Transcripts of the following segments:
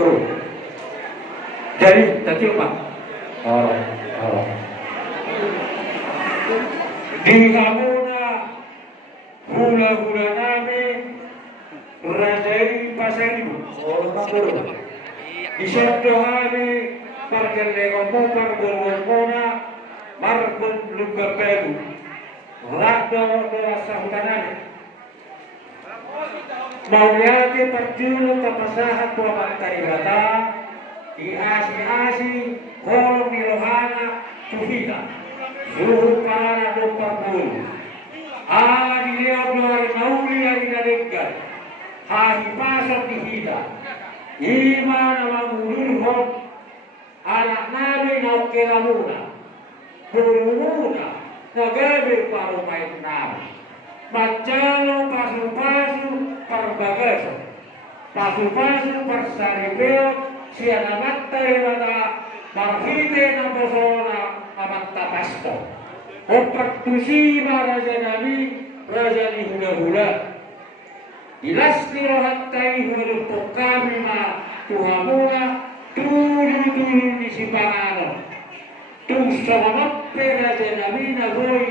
bro. Jadi tadi Pak. Oh. Di Hamuna hula-hula nami Rajai Pasaribu. Oh, bro. Di Sabdohani Pargelle Komupar Gorgona Marbun Lugar Pelu. Rakdo doa sahutanane. Mauliati perjulu kepasahan buah taribata di asi-asi kolom mirohana tuhita suhu para dompar bulu di liau doari mauli yang dinadekan hahi pasok dihita imana mangulurhom anak nabi nauke lamuna burumuna nagabe parumain nabi macalo pasu-pasu perbagaso pasu-pasu persaripeo siana matta irata marhite naposona amatta pasto opaktusima raja nabi raja ni hula-hula ilasti rohattai hulu kami ma tuhamuna tulu-tulu di sipangano tung somappe raja nabi nagoi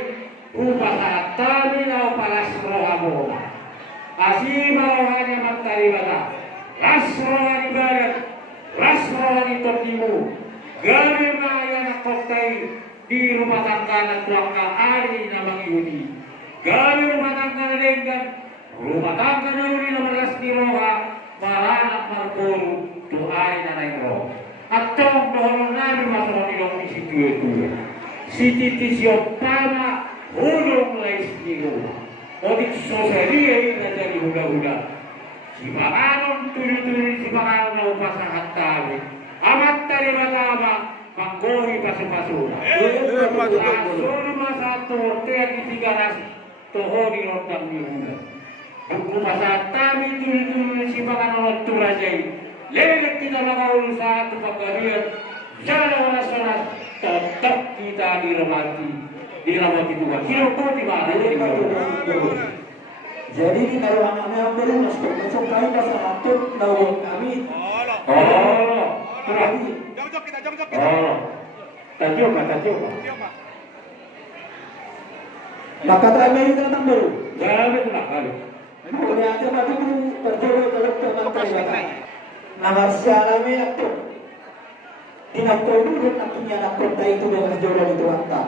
upasatami na palas rohamuna asima rohani mataribata ras rohani barat ras rohani tertimu gami maya nakotai di rumah tangga na tuangka ari na mangyudi gami rumah tangga na lenggan rumah tangga na uli na malas ni roha maranak marpuru tu ari na nairo at tong dohon namin masarap nilong isi tuwe-tuwe si titisyo pama hulong lais niyo odik soseria ina jadi hula-hula si panganon tuloy-tuloy si panganon na upasahan tabi amat tali matama manggohi pasu-pasuna asuri masato tea kitigaras tohoni rotang niyo upasahan tabi tuloy-tuloy si panganon turajay lelek kita makaulun sa ato pagkariyan jala waras-waras tetap kita dirawati Tuhan. Hidup di mana? Jadi di karuangannya ambil masuk kain pasal atur lawang kami. Oh, jauh kita. Oh, tadi apa? Maka terakhir itu datang dulu. Jangan itu nak kali. Kemudian ada mati dulu terjolok dalam teman-teman. Nama sialami atur. Dinaktoru nantinya nakota itu dengan jodoh itu anta.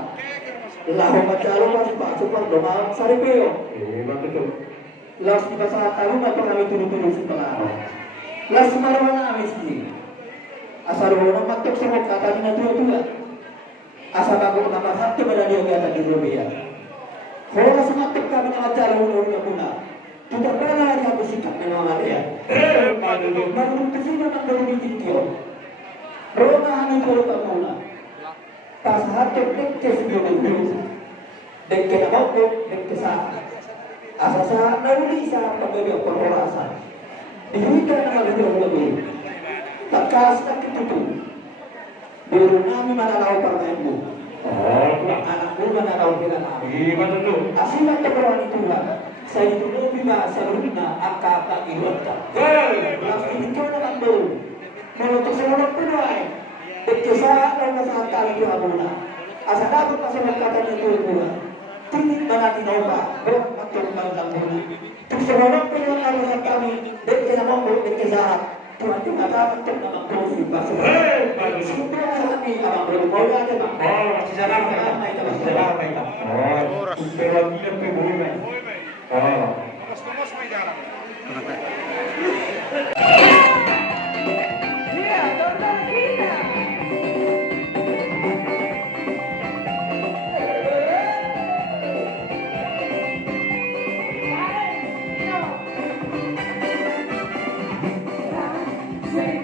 Lahu macalo masih pak super domal saripeo. Betul. Las kita saat tahu macam kami turun-turun setelah. Las marwana kami sendiri. Asal orang matok semua kata dina tua. Asal aku nama hati pada dia kata di Robia. Kalau sematok kami nama macalo orang puna. Tidak pernah ada aku sikap memang dia. Baru kesini nak baru ditio. Rona hanya kalau tak mula. Tas hati dekke sebelum dekke nak dekke sah. Asasa nauli sah pembeli perorasa. Dihujat nama lebih. Tak kasih itu. Biru nami mana lau permainmu. Oh, Anakku mana lau bilang nami. betul. Asimat keperluan itu lah. Saya itu lebih bahasa runa akata iwata. Langsung itu nak ambil. Menutup seluruh penuai. Berkisah dan masalah kali abuna. Asal dapat masalah kata itu pula. Tinggi mana tinoba. Bermakna bangsa pula. Terus seluruh penuai masalah kami. Berkisah mampu berkisah. Tuhan itu mata untuk nama profi bahasa. Sudah kami abang berbola aja bang. Oh, masih jalan kita. Oh, pero tidak boleh main. Oh. Say